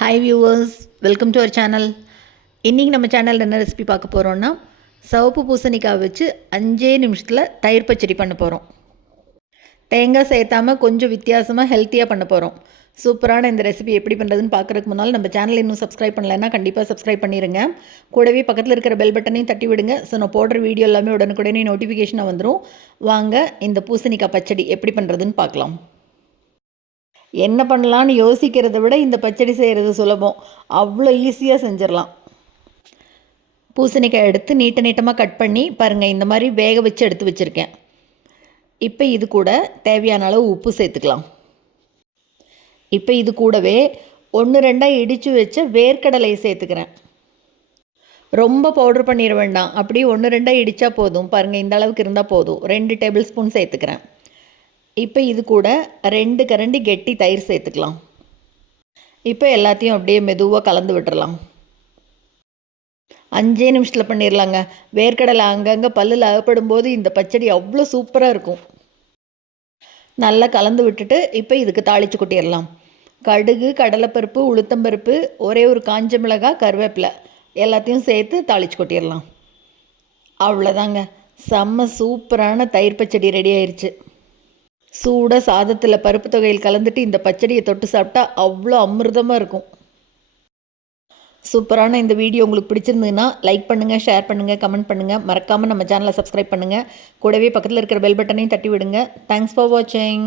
Hi viewers, welcome to our channel. இன்றைக்கி நம்ம சேனலில் என்ன ரெசிபி பார்க்க போகிறோன்னா, சிவப்பு பூசணிக்காய் வச்சு 5 நிமிஷத்தில் தயிர் பச்சடி பண்ண போகிறோம். தேங்காய் சேர்த்தாமல் கொஞ்சம் வித்தியாசமாக ஹெல்த்தியாக பண்ண போகிறோம். சூப்பரான இந்த ரெசிபி எப்படி பண்ணுறதுன்னு பார்க்குறதுக்கு முன்னால் நம்ம சேனல் இன்னும் சப்ஸ்கிரைப் பண்ணலைன்னா கண்டிப்பாக சப்ஸ்கிரைப் பண்ணிடுங்க. கூடவே பக்கத்தில் இருக்கிற பெல் பட்டனையும் தட்டி விடுங்க. ஸோ நான் போடுற வீடியோ எல்லாமே உடனுக்குடனே நோட்டிஃபிகேஷனாக வந்துடும். வாங்க இந்த பூசணிக்காய் பச்சடி எப்படி பண்ணுறதுன்னு பார்க்கலாம். என்ன பண்ணலான்னு யோசிக்கிறத விட இந்த பச்சடி செய்கிறது சுலபம். அவ்வளோ ஈஸியாக செஞ்சிடலாம். பூசணிக்காய் எடுத்து நீட்டமாக கட் பண்ணி பாருங்கள், இந்த மாதிரி வேக வச்சு எடுத்து வச்சுருக்கேன். இப்போ இது கூட தேவையான அளவு உப்பு சேர்த்துக்கலாம். இப்போ இது கூடவே 1-2 இடித்து வச்ச வேர்க்கடலை சேர்த்துக்கிறேன். ரொம்ப பவுட்ரு பண்ணிட வேண்டாம், அப்படி 1-2 இடித்தா போதும். பாருங்கள், இந்த அளவுக்கு இருந்தால் போதும். 2 டேபிள் ஸ்பூன் சேர்த்துக்கிறேன். இப்போ இது கூட 2 கரண்டி கெட்டி தயிர் சேர்த்துக்கலாம். இப்போ எல்லாத்தையும் அப்படியே மெதுவாக கலந்து விட்டுறலாம். 5 நிமிஷத்தில் பண்ணிடலாங்க. வேர்க்கடலை அங்கங்கே பல்லில் அகப்படும் போது இந்த பச்சடி அவ்வளோ சூப்பராக இருக்கும். நல்லா கலந்து விட்டுட்டு இப்போ இதுக்கு தாளித்து கொட்டிடலாம். கடுகு, கடலைப்பருப்பு, உளுத்தம்பருப்பு, ஒரே ஒரு காஞ்ச மிளகாய், கருவேப்பிலை எல்லாத்தையும் சேர்த்து தாளித்து கொட்டிடலாம். அவ்வளோதாங்க, செம்ம சூப்பரான தயிர் பச்சடி ரெடி ஆயிடுச்சு. சூடாக சாதத்தில் பருப்பு தொகையில் கலந்துட்டு இந்த பச்சடியை தொட்டு சாப்பிட்டா அவ்வளோ அமிர்தமாக இருக்கும். சூப்பரான இந்த வீடியோ உங்களுக்கு பிடிச்சிருந்ததுன்னா லைக் பண்ணுங்கள், ஷேர் பண்ணுங்கள், கமெண்ட் பண்ணுங்கள். மறக்காமல் நம்ம சேனலை சப்ஸ்கிரைப் பண்ணுங்கள். கூடவே பக்கத்தில் இருக்கிற பெல் பட்டனையும் தட்டி விடுங்க. தேங்க்ஸ் ஃபார் வாட்சிங்.